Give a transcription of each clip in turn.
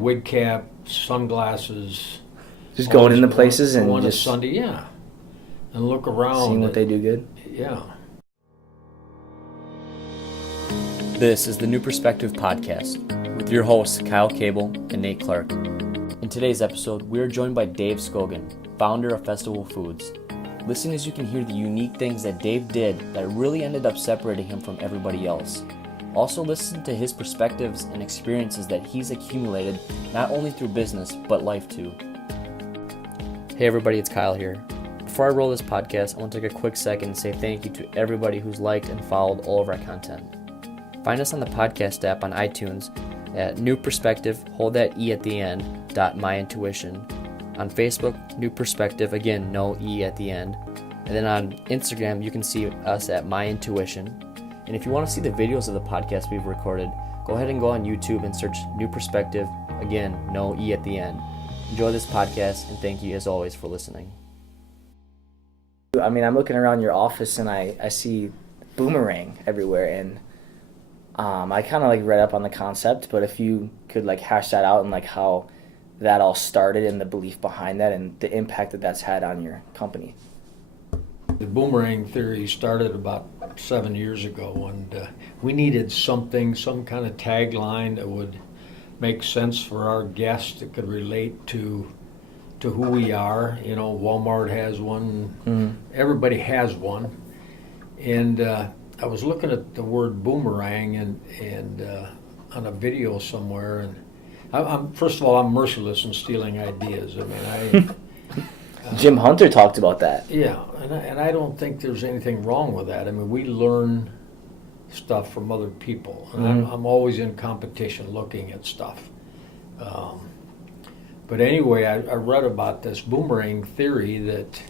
Wig cap, sunglasses. Just going into places and on just a Sunday, yeah. And look around. Seeing what they do good. Yeah. This is the New Perspective Podcast with your hosts Kyle Cable and Nate Clark. In today's episode, we are joined by Dave Skogen, founder of Festival Foods. Listen as you can hear the unique things that Dave did that really ended up separating him from everybody else. Also listen to his perspectives and experiences that he's accumulated not only through business, but life too. Hey everybody, it's Kyle here. Before I roll this podcast, I want to take a quick second and say thank you to everybody who's liked and followed all of our content. Find us on the podcast app on iTunes at New Perspective, hold that E at the end, .my intuition. On Facebook, New Perspective, again, no E at the end. And then on Instagram, you can see us at My Intuition. And if you want to see the videos of the podcast we've recorded, go ahead and go on YouTube and search New Perspective, again, no E at the end. Enjoy this podcast, and thank you as always for listening. I mean, I'm looking around your office and I see Boomerang everywhere, and I kind of read up on the concept, but if you could hash that out and how that all started and the belief behind that and the impact that that's had on your company. The Boomerang Theory started about 7 years ago, and we needed something, some kind of tagline that would make sense for our guests that could relate to who we are. You know, Walmart has one, everybody has one, and I was looking at the word boomerang and on a video somewhere, and I'm first of all, I'm merciless in stealing ideas. I mean, Jim Hunter talked about that. Yeah, and I don't think there's anything wrong with that. I mean, we learn stuff from other people, and I'm always in competition looking at stuff. But anyway, I read about this Boomerang Theory that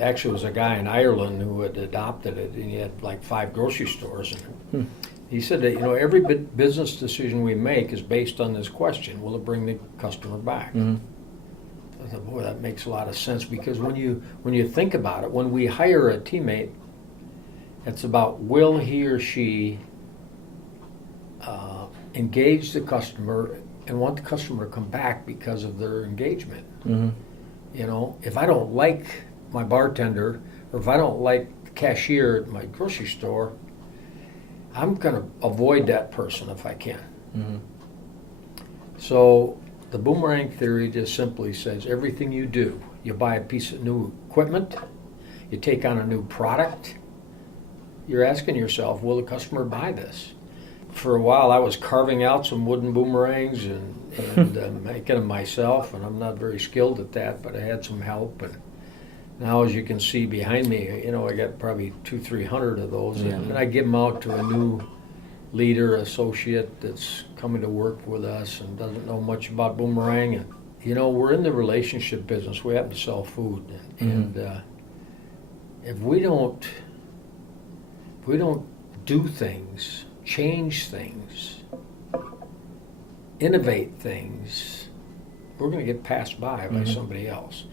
actually was a guy in Ireland who had adopted it, and he had 5 grocery stores. And he said that, every business decision we make is based on this question: will it bring the customer back? I thought, boy, that makes a lot of sense, because when you think about it, when we hire a teammate, it's about will he or she engage the customer and want the customer to come back because of their engagement. If I don't like my bartender, or if I don't like the cashier at my grocery store, I'm going to avoid that person if I can. So the Boomerang Theory just simply says everything you do, you buy a piece of new equipment, you take on a new product, you're asking yourself, will the customer buy this? For a while I was carving out some wooden boomerangs and making them myself, and I'm not very skilled at that, but I had some help. And now, as you can see behind me, I got probably 200-300 of those, and I give them out to a new leader, associate that's coming to work with us and doesn't know much about boomerang. And we're in the relationship business. We happen to sell food, and if we don't do things, change things, innovate things, we're going to get passed by somebody else.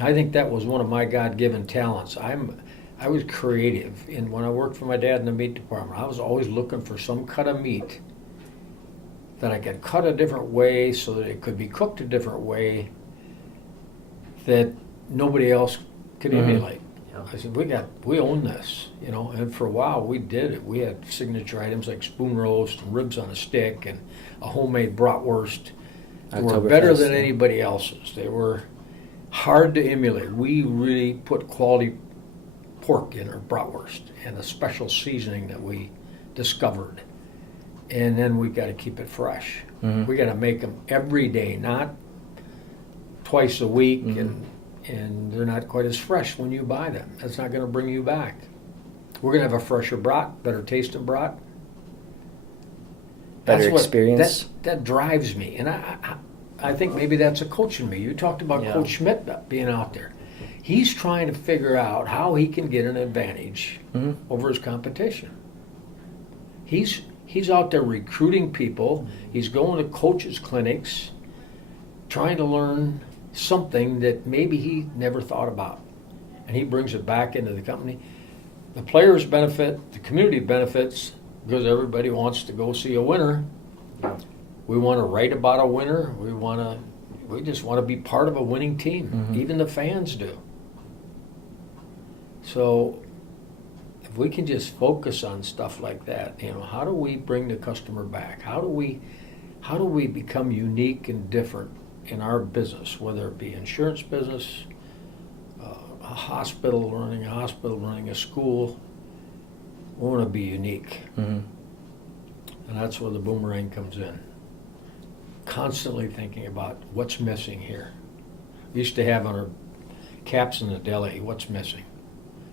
I think that was one of my God-given talents. I was creative, and when I worked for my dad in the meat department, I was always looking for some cut of meat that I could cut a different way so that it could be cooked a different way that nobody else could emulate. I said, we own this, and for a while we did it. We had signature items like spoon roast and ribs on a stick and a homemade bratwurst. They were better than anybody else's. They were hard to emulate. We really put quality pork in our bratwurst and a special seasoning that we discovered. And then we got to keep it fresh. We got to make them every day, not twice a week, and they're not quite as fresh when you buy them. That's not going to bring you back. We're going to have a fresher brat, better tasting brat. Better experience. That drives me, and I think maybe that's a coach in me. You talked about Coach Schmidt being out there. He's trying to figure out how he can get an advantage over his competition. He's out there recruiting people. He's going to coaches' clinics, trying to learn something that maybe he never thought about, and he brings it back into the company. The players benefit, the community benefits, because everybody wants to go see a winner. We want to write about a winner. We just want to be part of a winning team. Even the fans do. So if we can just focus on stuff like that, how do we bring the customer back? How do we become unique and different in our business, whether it be insurance business, a hospital, running a school? We want to be unique. And that's where the Boomerang comes in. Constantly thinking about what's missing here. We used to have on our caps in the deli, what's missing?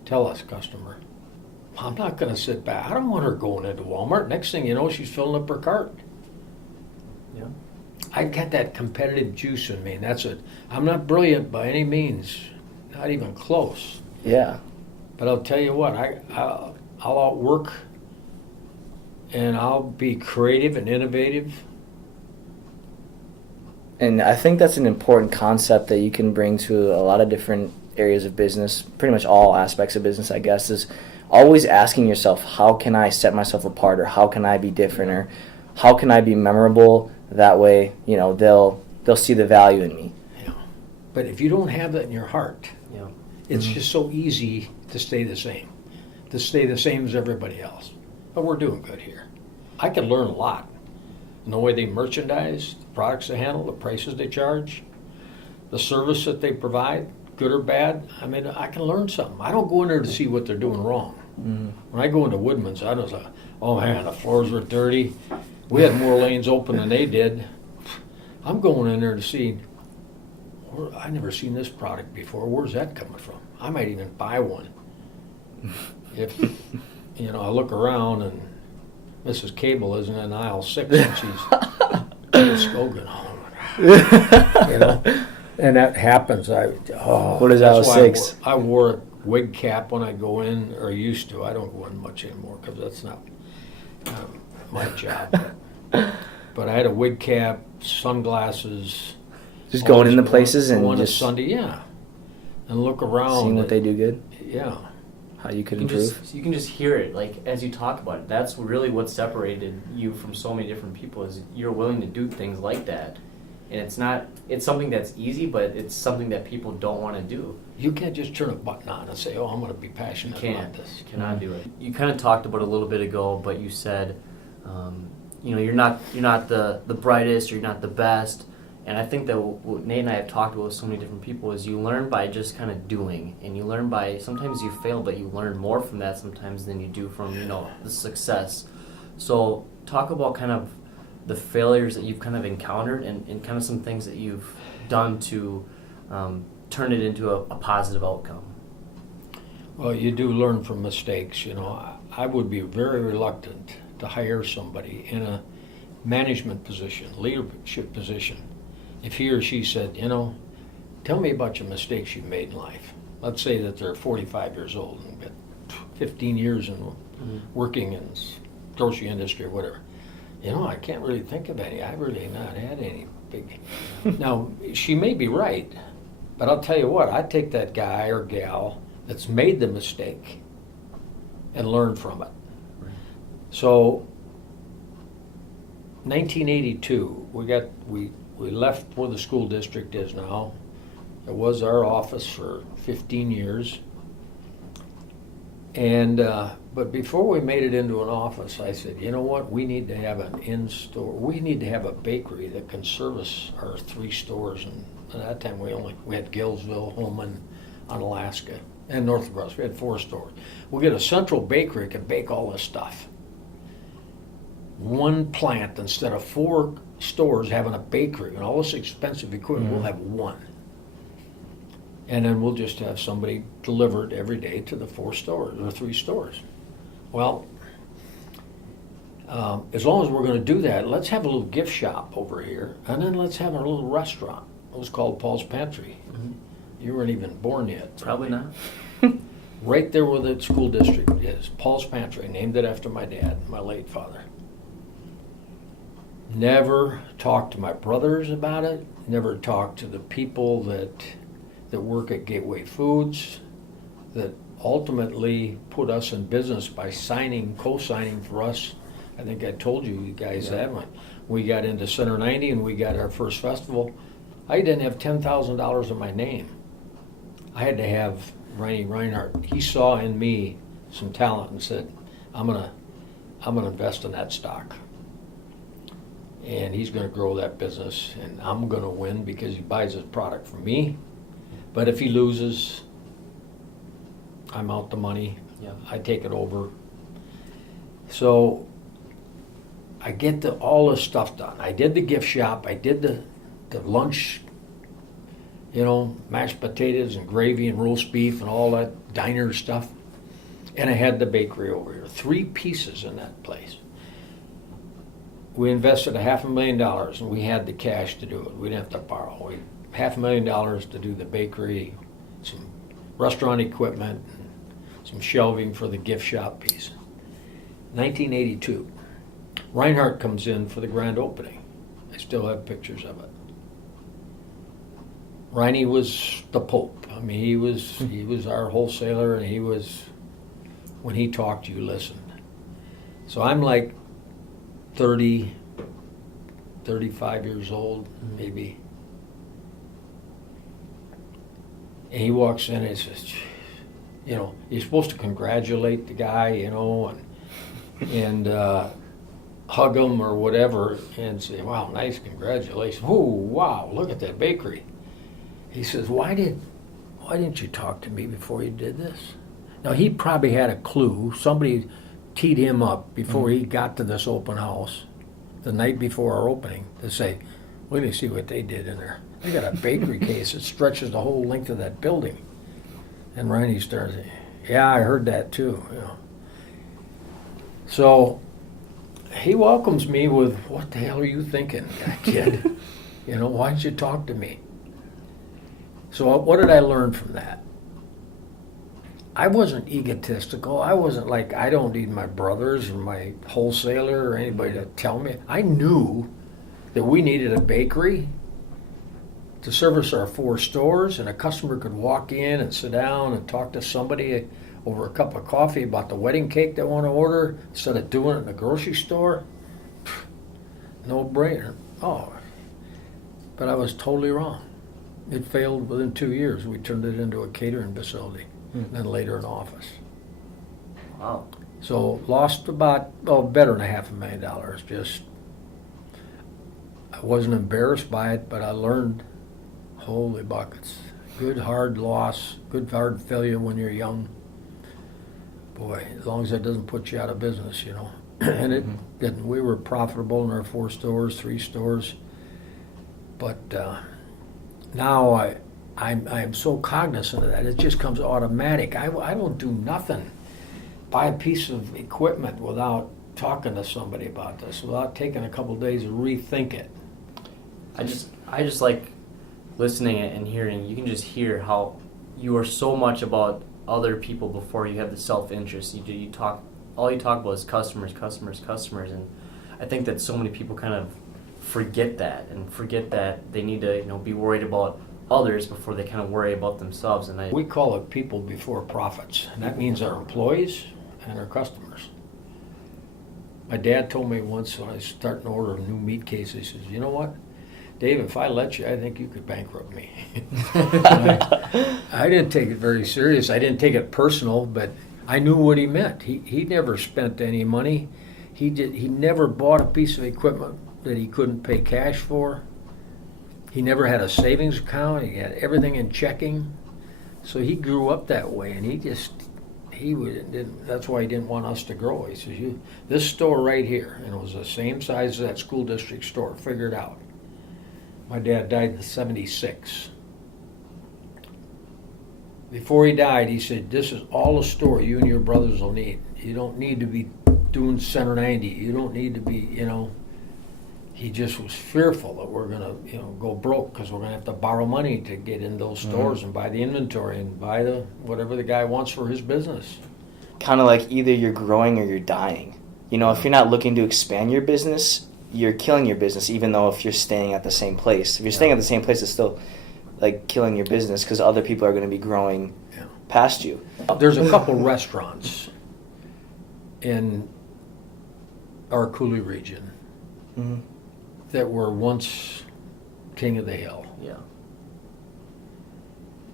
Tell us, customer. I'm not going to sit back. I don't want her going into Walmart. Next thing you know, she's filling up her cart. Yeah. I've got that competitive juice in me, and that's it. I'm not brilliant by any means, not even close. Yeah. But I'll tell you what, I'll outwork, and I'll be creative and innovative. And I think that's an important concept that you can bring to a lot of different areas of business, pretty much all aspects of business, I guess, is always asking yourself, how can I set myself apart, or how can I be different, or how can I be memorable? That way, they'll see the value in me. Yeah. But if you don't have that in your heart, it's just so easy to stay the same as everybody else. But we're doing good here. I could learn a lot. The way they merchandise, the products they handle, the prices they charge, the service that they provide, good or bad. I mean, I can learn something. I don't go in there to see what they're doing wrong. When I go into Woodman's, I was like, oh man, the floors were dirty. We had more lanes open than they did. I'm going in there to see, I've never seen this product before. Where's that coming from? I might even buy one. If, I look around and Mrs. Cable isn't in aisle 6 and she's in Skogen. And that happens. What is aisle 6? I wore a wig cap when I go in, or used to. I don't go in much anymore because that's not my job. But I had a wig cap, sunglasses. Just going into places and going just Sunday, and look around, seeing what they do good. Yeah. How you could improve. You can just hear it, like, as you talk about it. That's really what separated you from so many different people, is you're willing to do things like that. And it's something that's easy, but it's something that people don't want to do. You can't just turn a button on and say, I'm going to be passionate about this. You cannot do it. You kind of talked about it a little bit ago, but you said, you're not the brightest, or you're not the best. And I think that what Nate and I have talked about with so many different people is you learn by just kind of doing, and you learn by, sometimes you fail, but you learn more from that sometimes than you do from, the success. So talk about kind of the failures that you've kind of encountered, and kind of some things that you've done to turn it into a positive outcome. Well, you do learn from mistakes. I would be very reluctant to hire somebody in a management position, leadership position, if he or she said, tell me about your mistakes you've made in life. Let's say that they're 45 years old and got 15 years in working in the grocery industry or whatever. I can't really think of any. I've really not had any big. Now, she may be right, but I'll tell you what, I'd take that guy or gal that's made the mistake and learn from it. Right. So, 1982, we left where the school district is now. It was our office for 15 years. And but before we made it into an office, I said, you know what? We need to have an in-store. We need to have a bakery that can service our 3 stores. And at that time, we had Gillsville, Holman, Unalaska, and North of us. We had 4 stores. We'll get a central bakery that can bake all this stuff. One plant instead of 4 stores having a bakery and all this expensive equipment. We'll have one. And then we'll just have somebody deliver it every day to the 4 stores or 3 stores. Well, as long as we're going to do that, let's have a little gift shop over here, and then let's have our little restaurant. It was called Paul's Pantry. You weren't even born yet. Probably not. Right there where the school district is, Paul's Pantry. Named it after my dad, my late father. Never talked to my brothers about it. Never talked to the people that work at Gateway Foods, that ultimately put us in business by co-signing for us. I think I told you guys that one. We got into Center 90 and we got our first festival. I didn't have $10,000 in my name. I had to have Ronnie Reinhardt. He saw in me some talent and said, I'm gonna invest in that stock. And he's gonna grow that business, and I'm gonna win because he buys his product from me. But if he loses, I'm out the money. Yeah. I take it over. So I get all this stuff done. I did the gift shop. I did the lunch, mashed potatoes and gravy and roast beef and all that diner stuff. And I had the bakery over here. 3 pieces in that place. We invested $500,000 and we had the cash to do it. We didn't have to borrow. $500,000 to do the bakery, some restaurant equipment, and some shelving for the gift shop piece. 1982. Reinhardt comes in for the grand opening. I still have pictures of it. Riney was the Pope. I mean, he was our wholesaler, and when he talked, you listened. So I'm like 30, 35 years old, maybe. And he walks in and says, you're supposed to congratulate the guy, and hug him or whatever and say, wow, nice, congratulations. Oh, wow, look at that bakery. He says, why didn't you talk to me before you did this? Now, he probably had a clue. Somebody teed him up before he got to this open house the night before our opening to say, let me see what they did in there. They got a bakery case that stretches the whole length of that building. And Riney starts saying, yeah, I heard that too. So he welcomes me with, what the hell are you thinking, kid? Why didn't you talk to me? So what did I learn from that? I wasn't egotistical. I wasn't like, I don't need my brothers or my wholesaler or anybody to tell me. I knew that we needed a bakery to service our 4 stores, and a customer could walk in and sit down and talk to somebody over a cup of coffee about the wedding cake they want to order instead of doing it in the grocery store. No brainer. Oh, but I was totally wrong. It failed within 2 years. We turned it into a catering facility, and then later an office. Wow. So lost about, better than $500,000. Just, I wasn't embarrassed by it, but I learned, holy buckets. Good hard loss, good hard failure when you're young. Boy, as long as that doesn't put you out of business, And it didn't. We were profitable in our 4 stores, 3 stores. But now I'm so cognizant of that. It just comes automatic. I don't do nothing. Buy a piece of equipment without talking to somebody about this, without taking a couple of days to rethink it. I just like listening and hearing. You can just hear how you are so much about other people before you have the self-interest. You talk. All you talk about is customers, and I think that so many people kind of forget that they need to be worried about others before they kind of worry about themselves. And we call it people before profits, and that means our employees and our customers. My dad told me once when I was starting to order new meat cases, he says, you know what, Dave, if I let you, I think you could bankrupt me. I didn't take it very serious. I didn't take it personal, but I knew what he meant. He never spent any money. He never bought a piece of equipment that he couldn't pay cash for. He never had a savings account. He had everything in checking. So he grew up that way, and that's why he didn't want us to grow. He says, this store right here, and it was the same size as that school district store, figure it out. My dad died in '76. Before he died, he said, this is all the store you and your brothers will need. You don't need to be doing Center 90. You don't need to be, He just was fearful that we're going to, go broke because we're going to have to borrow money to get in those stores and buy the inventory and buy whatever the guy wants for his business. Kind of like either you're growing or you're dying. If you're not looking to expand your business, you're killing your business, even though if you're staying at the same place. If you're staying at the same place, it's still like killing your business because other people are going to be growing past you. There's a couple restaurants in our Cooley region. that were once king of the hill. Yeah.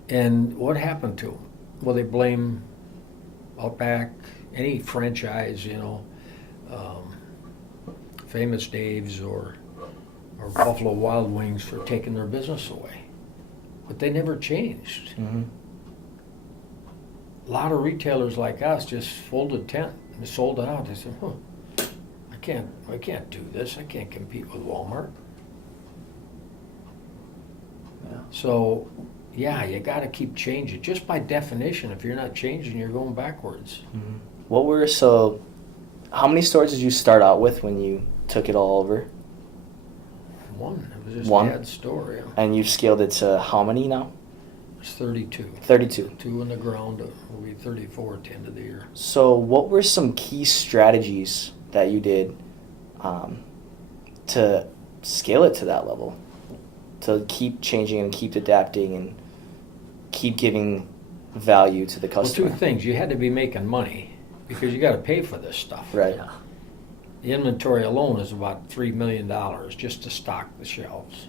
And what happened to them? Well, they blame Outback, any franchise, Famous Dave's or Buffalo Wild Wings for taking their business away. But they never changed. Mm-hmm. A lot of retailers like us just folded tent and sold it out. They said, I can't do this. I can't compete with Walmart. Yeah. So, yeah, you got to keep changing. Just by definition, if you're not changing, you're going backwards. Mm-hmm. How many stores did you start out with when you took it all over? One. It was just One? a bad store, yeah. And you've scaled it to how many now? It's 32. 32. 2 in the ground. Will be 34 at the end of the year. So what were some key strategies that you did to scale it to that level? To keep changing and keep adapting and keep giving value to the customer? Well, two things. You had to be making money because you got to pay for this stuff. Right. Yeah. The inventory alone is about $3 million just to stock the shelves.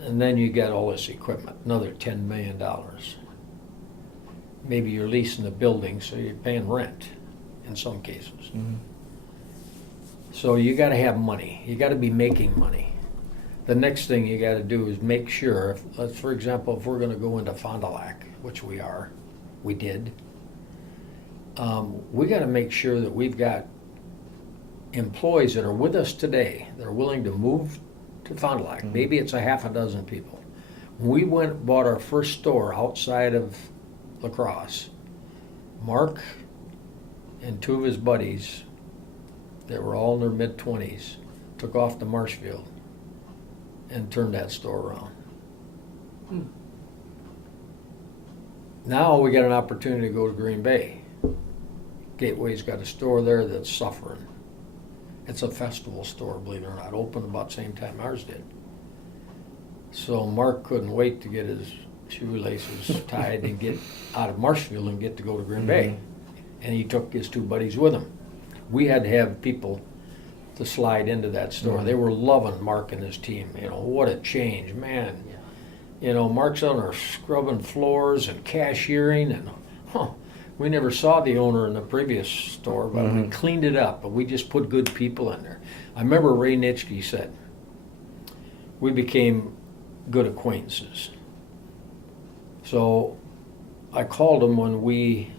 And then you get all this equipment, another $10 million. Maybe you're leasing the building, so you're paying rent in some cases. Mm-hmm. So you got to have money. You got to be making money. The next thing you got to do is make sure, for example, if we're going to go into Fond du Lac, which we did, we got to make sure that we've got employees that are with us today that are willing to move to Fond du Lac. Mm-hmm. Maybe it's a half a dozen people. When we went and bought our first store outside of La Crosse, Mark and 2 of his buddies that were all in their mid-20s took off to Marshfield and turned that store around. Now we got an opportunity to go to Green Bay. Gateway's got a store there that's suffering. It's a festival store, believe it or not, opened about the same time ours did. So Mark couldn't wait to get his shoelaces tied and get out of Marshfield and get to go to Green Bay. And he took his 2 buddies with him. We had to have people to slide into that store. They were loving Mark and his team. What a change, man. Mark's on there scrubbing floors and cashiering, and we never saw the owner in the previous store, but we cleaned it up, but we just put good people in there. I remember Ray Nitschke said, we became good acquaintances. So I called him when we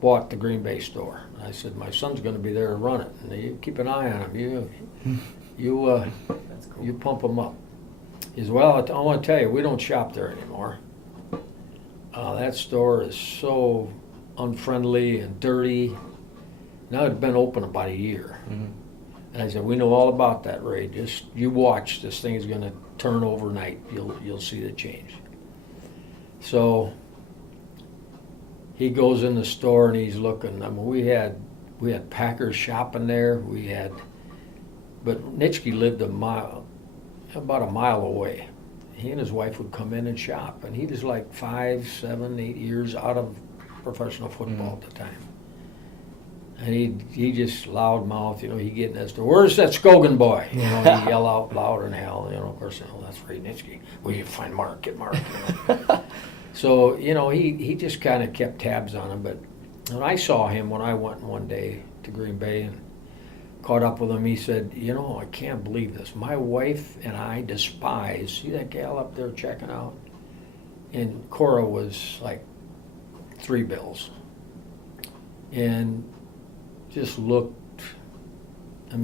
bought the Green Bay store. I said, my son's going to be there to run it, and you keep an eye on him. That's cool. You pump him up. He said, well, I want to tell you, we don't shop there anymore. That store is so unfriendly and dirty. Now it's been open about a year. And I said, we know all about that, Ray. Just you watch. This thing is going to turn overnight. You'll see the change. So he goes in the store and he's looking. I mean, we had Packers shopping there. But Nitschke lived about a mile away. He and his wife would come in and shop, and he was like 5, 7, 8 years out of professional football at the time. And he just loudmouth, he'd get in that store, where's that Skogen boy? He'd yell out louder than hell, of course, that's Ray Nitschke. Well, you find Mark, get Mark. So, he just kind of kept tabs on him. But when I saw him when I went one day to Green Bay and caught up with him, he said, I can't believe this. My wife and I see that gal up there checking out? And Cora was like 3 bills. And just looked,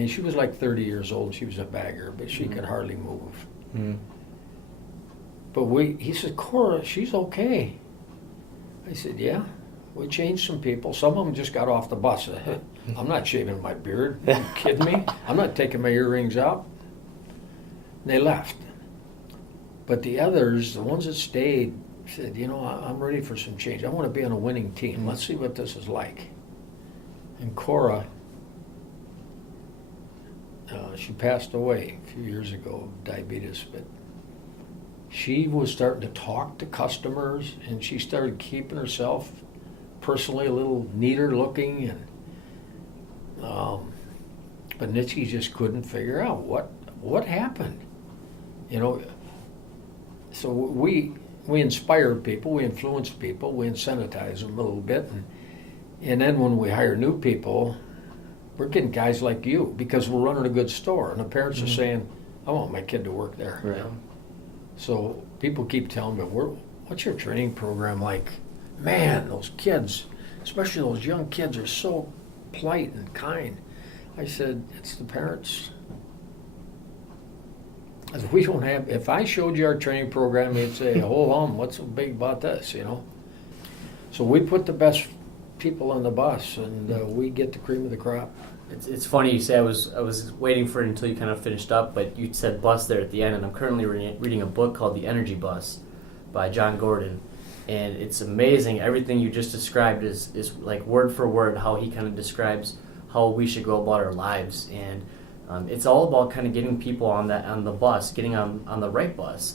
she was like 30 years old. She was a bagger, but she could hardly move. But he said, Cora, she's okay. I said, yeah, we changed some people. Some of them just got off the bus. I'm not shaving my beard. Are you kidding me? I'm not taking my earrings out. And they left. But the others, the ones that stayed, said, I'm ready for some change. I want to be on a winning team. Let's see what this is like. And Cora, she passed away a few years ago of diabetes, but she was starting to talk to customers, and she started keeping herself personally a little neater looking, and Spinitsky just couldn't figure out what happened. You know, so we inspired people, we influenced people, we incentivize them a little bit, and then when we hire new people, we're getting guys like you because we're running a good store, and the parents are saying, I want my kid to work there. Right. So people keep telling me, what's your training program like? Man, those kids, especially those young kids, are so polite and kind. I said, it's the parents. I said, we don't have, if I showed you our training program, you'd say, hold on, what's so big about this, you know? So we put the best people on the bus, and we get the cream of the crop. It's funny you say I was waiting for it until you kind of finished up, but you said bus there at the end, and I'm currently reading a book called The Energy Bus by John Gordon, and it's amazing. Everything you just described is like word for word how he kind of describes how we should go about our lives, and it's all about kind of getting people on the bus, getting on the right bus.